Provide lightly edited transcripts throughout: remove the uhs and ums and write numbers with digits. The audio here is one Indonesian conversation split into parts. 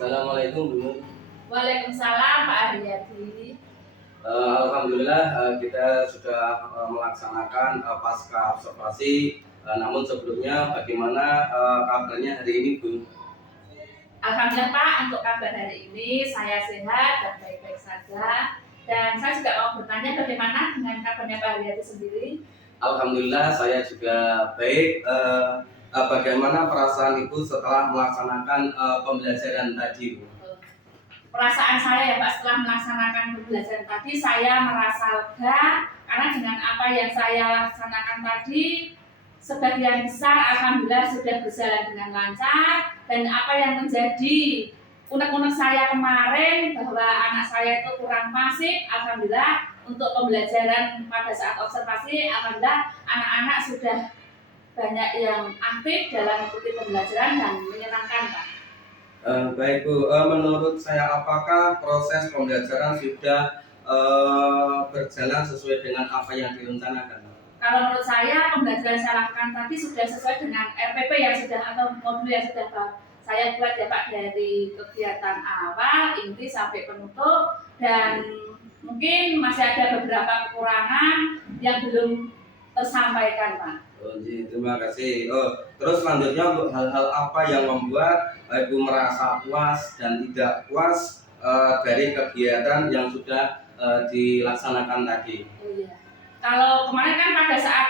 Assalamualaikum Bu Nur. Waalaikumsalam Pak Aryadi. Alhamdulillah kita sudah melaksanakan pasca observasi. Namun sebelumnya bagaimana kabarnya hari ini Bu? Alhamdulillah Pak, untuk kabar hari ini saya sehat dan baik-baik saja. Dan saya juga mau bertanya bagaimana dengan kabarnya Pak Aryadi sendiri? Alhamdulillah saya juga baik. Bagaimana perasaan Ibu setelah melaksanakan pembelajaran tadi Bu? Perasaan saya ya Pak, setelah melaksanakan pembelajaran tadi saya merasa lega karena dengan apa yang saya laksanakan tadi sebagian besar alhamdulillah sudah berjalan dengan lancar. Dan apa yang menjadi unek-unek saya kemarin bahwa anak saya itu kurang fasih, alhamdulillah untuk pembelajaran pada saat observasi alhamdulillah anak-anak sudah banyak yang aktif dalam mengikuti pembelajaran dan menyenangkan Pak. Baik Bu, menurut saya apakah proses pembelajaran sudah berjalan sesuai dengan apa yang direncanakan? Kalau menurut saya pembelajaran saya lakukan tadi sudah sesuai dengan RPP yang sudah atau modul yang sudah saya buat ya Pak, dari kegiatan awal, inti sampai penutup, dan mungkin masih ada beberapa kekurangan yang belum tersampaikan Pak. Terima kasih. Terus selanjutnya untuk hal-hal apa yang membuat Ibu merasa puas dan tidak puas dari kegiatan yang sudah dilaksanakan tadi? Oh iya. Kalau kemarin kan pada saat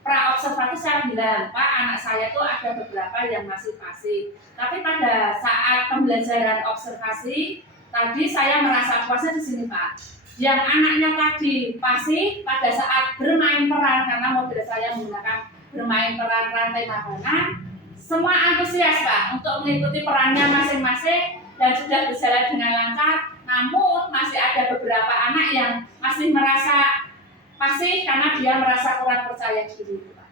pra-observasi saya bilang, Pak, anak saya tuh ada beberapa yang masih fasih. Tapi pada saat pembelajaran observasi tadi saya merasa puasnya di sini Pak. Yang anaknya tadi fasih pada saat bermain peran, karena model saya menggunakan bermain peran rantai makanan, semua antusias Pak untuk mengikuti perannya masing-masing dan sudah berjalan dengan lancar. Namun masih ada beberapa anak yang masih merasa fasih karena dia merasa kurang percaya diri Pak.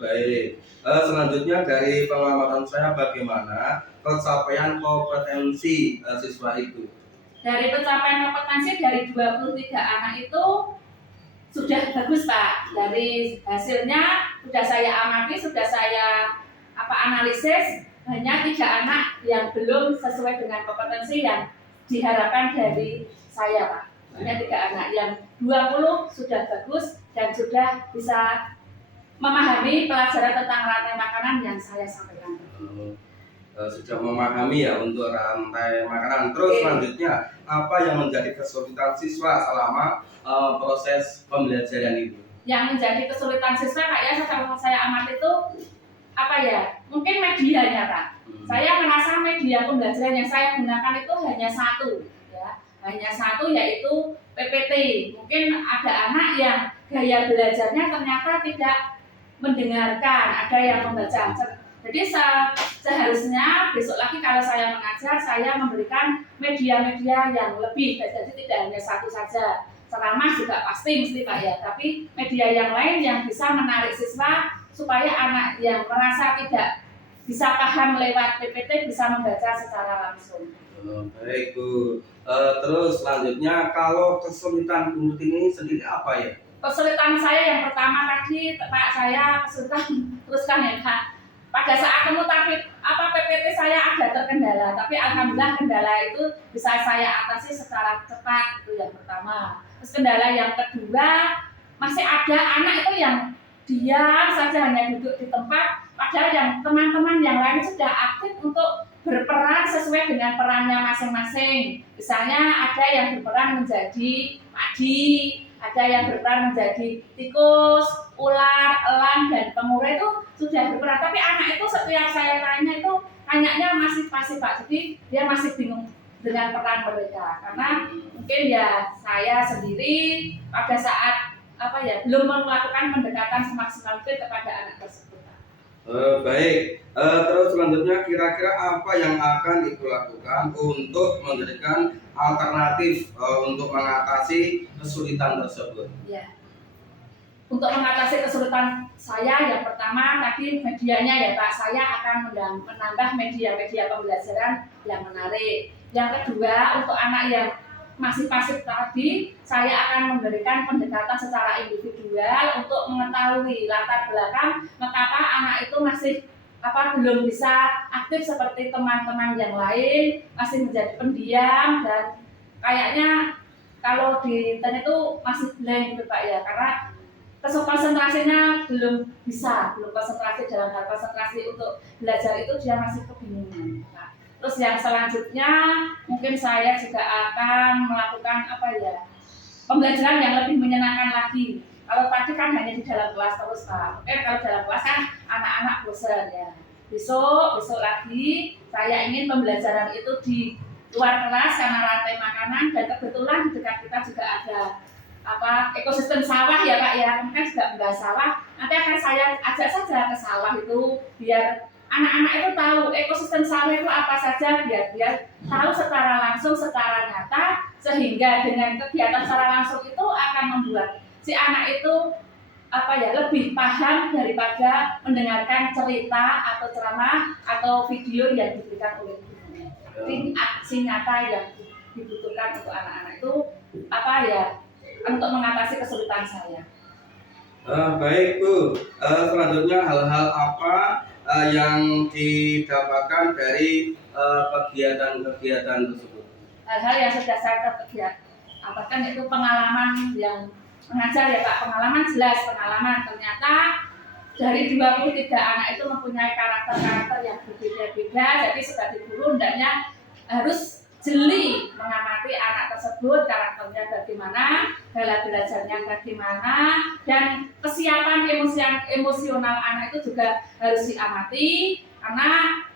Baik. Selanjutnya dari pengamatan saya bagaimana pencapaian kompetensi siswa itu? Dari pencapaian kompetensi dari 23 anak itu sudah bagus Pak. Dari hasilnya sudah saya amati, sudah saya analisis, hanya 3 anak yang belum sesuai dengan kompetensi yang diharapkan dari saya Pak. Hanya 3 anak, yang 20 sudah bagus dan sudah bisa memahami pelajaran tentang rantai makanan yang saya sampaikan. Sudah memahami ya untuk rantai makanan. Terus selanjutnya apa yang menjadi kesulitan siswa selama proses pembelajaran itu? Yang menjadi kesulitan siswa Pak ya, saya amati itu apa ya? Mungkin medianya Pak. Saya merasa media pembelajaran yang saya gunakan itu hanya satu, ya, hanya satu yaitu PPT. Mungkin ada anak yang gaya belajarnya ternyata tidak mendengarkan, ada yang membaca. Jadi seharusnya besok lagi kalau saya mengajar, saya memberikan media-media yang lebih. Jadi tidak hanya satu saja. Ceramah juga pasti mesti Pak ya, tapi media yang lain yang bisa menarik siswa supaya anak yang merasa tidak bisa paham lewat PPT bisa membaca secara langsung. Baik Bu. Terus selanjutnya kalau kesulitan Bu ini sendiri apa ya? Kesulitan saya yang pertama tadi Pak, saya kesulitan teruskan ya Pak. Pada saat PPT saya ada terkendala, tapi alhamdulillah kendala itu bisa saya atasi secara cepat, itu yang pertama. Terus kendala yang kedua, masih ada anak itu yang diam saja hanya duduk di tempat, padahal yang teman-teman yang lain sudah aktif untuk berperan sesuai dengan perannya masing-masing. Misalnya ada yang berperan menjadi padi, ada yang berperan menjadi tikus, ular, elang, dan pengure itu sudah berperan. Tapi anak itu setiap saya tanya itu tanyanya masih pasif Pak. Jadi dia masih bingung dengan peran mereka. Karena mungkin ya saya sendiri pada saat belum melakukan pendekatan semaksimal mungkin kepada anak tersebut. Baik. Terus selanjutnya kira-kira apa yang akan Ibu lakukan untuk memberikan alternatif untuk mengatasi kesulitan tersebut? Ya. Untuk mengatasi kesulitan saya, yang pertama tadi medianya ya Pak, saya akan menambah media-media pembelajaran yang menarik. Yang kedua, untuk anak yang masih pasif tadi, saya akan memberikan pendekatan secara individual untuk mengetahui latar belakang mengapa anak itu masih belum bisa aktif seperti teman-teman yang lain, masih menjadi pendiam dan kayaknya kalau di internet itu masih blank gitu Pak ya, karena konsentrasinya belum konsentrasi dalam hal konsentrasi untuk belajar itu dia masih kebingungan. Nah, terus yang selanjutnya mungkin saya juga akan melakukan pembelajaran yang lebih menyenangkan lagi. Kalau tadi kan hanya di dalam kelas terus Pak. Mungkin kalau dalam kelas kan anak-anak bosan ya. Besok lagi saya ingin pembelajaran itu di luar kelas karena rantai makanan dan kebetulan di dekat kita juga ada ekosistem sawah ya Pak ya. Mungkin juga membahas sawah. Nanti akan saya ajak saja ke sawah itu biar anak-anak itu tahu ekosistem sawah itu apa saja, biar tahu secara langsung, secara nyata, sehingga dengan kegiatan secara langsung itu akan membuat si anak itu lebih paham daripada mendengarkan cerita atau ceramah atau video yang diberikan oleh gurunya. Jadi aksi nyata yang dibutuhkan untuk anak-anak itu untuk mengatasi kesulitan saya. Baik Bu, selanjutnya hal-hal apa yang didapatkan dari kegiatan-kegiatan tersebut? Hal-hal yang sudah saya dapatkan itu pengalaman yang mengajar ya Pak, pengalaman ternyata dari 23 anak itu mempunyai karakter-karakter yang berbeda-beda, jadi sebagai guru hendaknya harus jeli mengamati anak tersebut, karakternya bagaimana, gaya belajarnya bagaimana, dan kesiapan emosional anak itu juga harus diamati, karena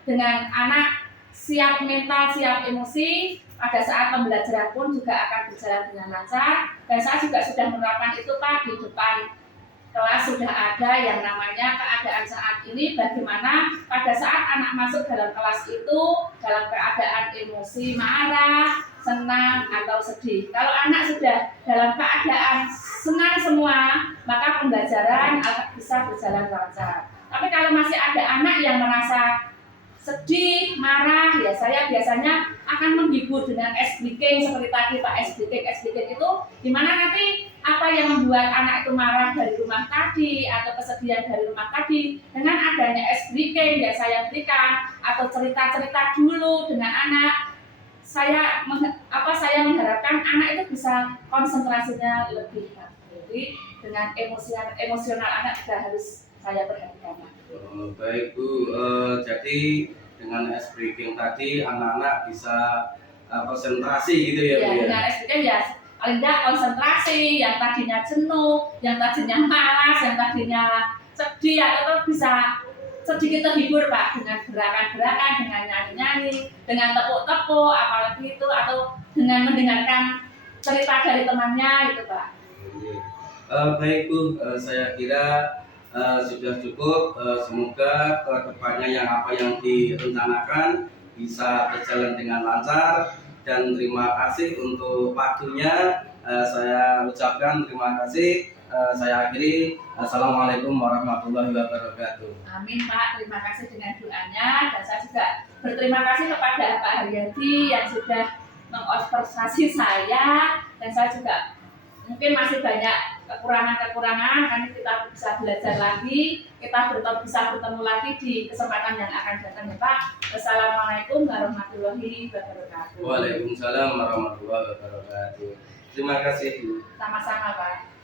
dengan anak siap mental, siap emosi, pada saat pembelajaran pun juga akan berjalan dengan lancar. Dan saya juga sudah menerapkan itu Pak, di depan kelas sudah ada yang namanya keadaan saat ini, bagaimana pada saat anak masuk dalam kelas itu dalam keadaan emosi, marah, senang atau sedih. Kalau anak sudah dalam keadaan senang semua, maka pembelajaran akan bisa berjalan lancar. Tapi kalau masih ada anak yang merasa sedih, marah, ya saya biasanya akan menghibur dengan ice breaking seperti tadi Pak, ice breaking itu dimana nanti apa yang membuat anak itu marah dari rumah tadi atau kesedihan dari rumah tadi, dengan adanya ice breaking ya saya berikan atau cerita-cerita dulu dengan anak, saya mengharapkan anak itu bisa konsentrasinya lebih baik. Jadi dengan emosional anak juga harus saya perhatikan. Baik Bu, jadi dengan ice breaking tadi anak-anak bisa konsentrasi gitu ya Bu ya? Dengan ice breaking ya paling tidak konsentrasi, yang tadinya jenuh, yang tadinya malas, yang tadinya sedih atau bisa sedikit terhibur Pak dengan gerakan-gerakan, dengan nyanyi-nyanyi, dengan tepuk-tepuk apalagi itu, atau dengan mendengarkan cerita dari temannya itu Pak. Baik Bu, saya kira sudah cukup. Semoga kedepannya apa yang direncanakan bisa berjalan dengan lancar, dan terima kasih untuk waktunya. Saya ucapkan terima kasih. Saya akhiri. Assalamualaikum warahmatullahi wabarakatuh. Amin Pak, terima kasih dengan doanya, dan saya juga berterima kasih kepada Pak Haryadi yang sudah mengobservasi saya, dan saya juga mungkin masih banyak kekurangan-kekurangan, karena kita bisa belajar lagi, kita bisa bertemu lagi di kesempatan yang akan datang ya Pak. Wassalamualaikum warahmatullahi wabarakatuh. Waalaikumsalam warahmatullahi wabarakatuh. Terima kasih Bu. Sama-sama Pak.